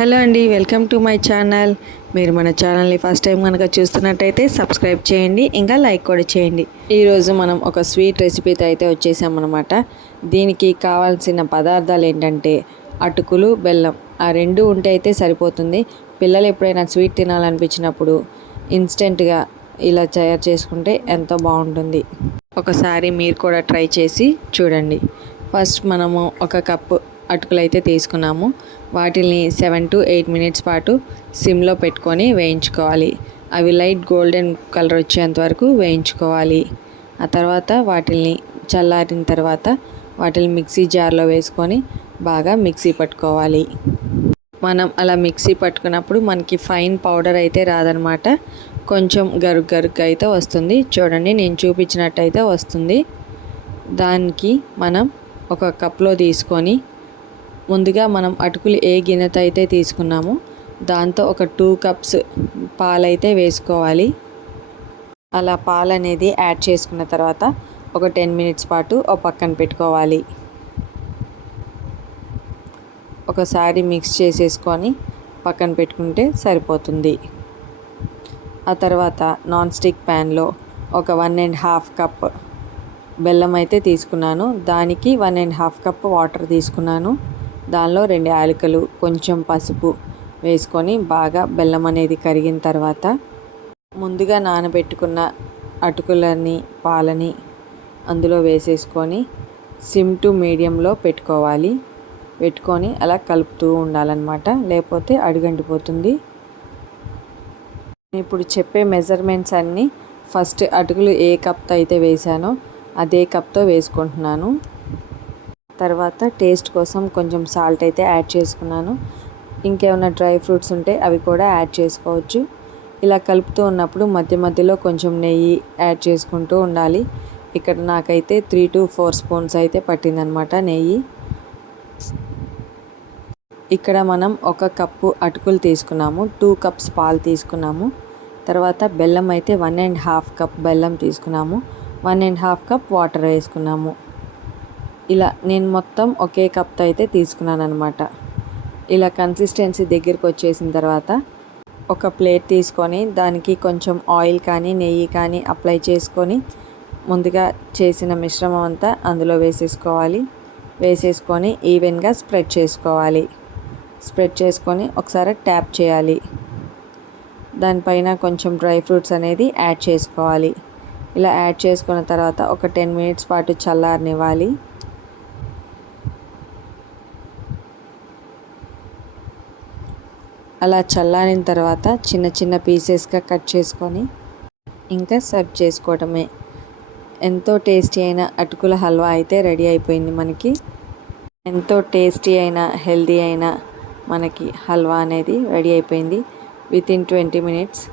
Hello అండి, welcome to my channel. మీరు మన ఛానల్ని ఫస్ట్ టైం కనుక చూస్తున్నట్టయితే సబ్స్క్రైబ్ చేయండి, ఇంకా లైక్ కూడా చేయండి. ఈరోజు మనం ఒక స్వీట్ రెసిపీతో అయితే వచ్చేసామన్నమాట. దీనికి కావాల్సిన పదార్థాలు ఏంటంటే అటుకులు, బెల్లం. ఆ రెండు ఉంటే అయితే సరిపోతుంది. పిల్లలు ఎప్పుడైనా స్వీట్ తినాలనిపించినప్పుడు ఇన్స్టెంట్గా ఇలా తయారు చేసుకుంటే ఎంతో బాగుంటుంది. ఒకసారి మీరు కూడా ట్రై చేసి చూడండి. ఫస్ట్ మనము ఒక కప్పు అటుకులు అయితే తీసుకున్నాము. వాటిని 7 to 8 మినిట్స్ పాటు సిమ్లో పెట్టుకొని వేయించుకోవాలి. అవి లైట్ గోల్డెన్ కలర్ వచ్చేంత వరకు వేయించుకోవాలి. ఆ తర్వాత వాటిని చల్లారిన తర్వాత వాటిని మిక్సీ జార్లో వేసుకొని బాగా మిక్సీ పట్టుకోవాలి. మనం అలా మిక్సీ పట్టుకున్నప్పుడు మనకి ఫైన్ పౌడర్ అయితే రాదనమాట. కొంచెం గరుగ్గా అయితే వస్తుంది. చూడండి, నేను చూపించినట్టయితే వస్తుంది. దానికి మనం ఒక కప్లో తీసుకొని ముందుగా మనం అటుకులు ఏ గిన్నెతో అయితే తీసుకున్నామో దాంతో ఒక 2 కప్స్ పాలైతే వేసుకోవాలి. అలా పాలు అనేది యాడ్ చేసుకున్న తర్వాత ఒక 10 మినిట్స్ పాటు పక్కన పెట్టుకోవాలి. ఒకసారి మిక్స్ చేసేసుకొని పక్కన పెట్టుకుంటే సరిపోతుంది. ఆ తర్వాత నాన్ స్టిక్ ప్యాన్లో ఒక 1.5 కప్ బెల్లం అయితే తీసుకున్నాను. దానికి 1.5 కప్ వాటర్ తీసుకున్నాను. దానిలో 2 యాలకులు, కొంచెం పసుపు వేసుకొని బాగా బెల్లం అనేది కరిగిన తర్వాత ముందుగా నానబెట్టుకున్న అటుకులని, పాలని అందులో వేసేసుకొని సిమ్ టు మీడియంలో పెట్టుకొని అలా కలుపుతూ ఉండాలన్నమాట. లేకపోతే అడుగంటిపోతుంది. ఇప్పుడు చెప్పే మెజర్మెంట్స్ అన్నీ ఫస్ట్ అటుకులు ఏ కప్తో అయితే వేసానో అదే కప్తో వేసుకుంటున్నాను. తర్వాత టేస్ట్ కోసం కొంచెం సాల్ట్ అయితే యాడ్ చేసుకున్నాను. ఇంకేమైనా డ్రై ఫ్రూట్స్ ఉంటే అవి కూడా యాడ్ చేసుకోవచ్చు. ఇలా కలుపుతూ ఉన్నప్పుడు మధ్యలో కొంచెం నెయ్యి యాడ్ చేసుకుంటూ ఉండాలి. ఇక్కడ నాకైతే 3 to 4 స్పూన్స్ అయితే పట్టిందనమాట నెయ్యి. ఇక్కడ మనం 1 కప్పు అటుకులు తీసుకున్నాము, 2 కప్స్ పాలు తీసుకున్నాము. తర్వాత బెల్లం అయితే 1.5 కప్ బెల్లం తీసుకున్నాము, 1.5 కప్ వాటర్ వేసుకున్నాము. ఇలా నేను మొత్తం ఒకే కప్తో అయితే తీసుకున్నాను అనమాట. ఇలా కన్సిస్టెన్సీ దగ్గరికి వచ్చేసిన తర్వాత ఒక ప్లేట్ తీసుకొని దానికి కొంచెం ఆయిల్ కానీ నెయ్యి కానీ అప్లై చేసుకొని ముందుగా చేసిన మిశ్రమం అంతా అందులో వేసేసుకొని ఈవెన్గా స్ప్రెడ్ చేసుకొని ఒకసారి ట్యాప్ చేయాలి. దానిపైన కొంచెం డ్రై ఫ్రూట్స్ అనేది యాడ్ చేసుకోవాలి. ఇలా యాడ్ చేసుకున్న తర్వాత ఒక 10 మినిట్స్ పాటు చల్లారనివ్వాలి. అలా చల్లారిన తర్వాత చిన్న పీసెస్గా కట్ చేసుకొని ఇంకా సర్వ్ చేసుకోవడమే. ఎంతో టేస్టీ అయిన అటుకుల హల్వా అయితే రెడీ అయిపోయింది మనకి. ఎంతో టేస్టీ అయిన హెల్దీ అయిన మనకి హల్వా అనేది రెడీ అయిపోయింది. Within 20 minutes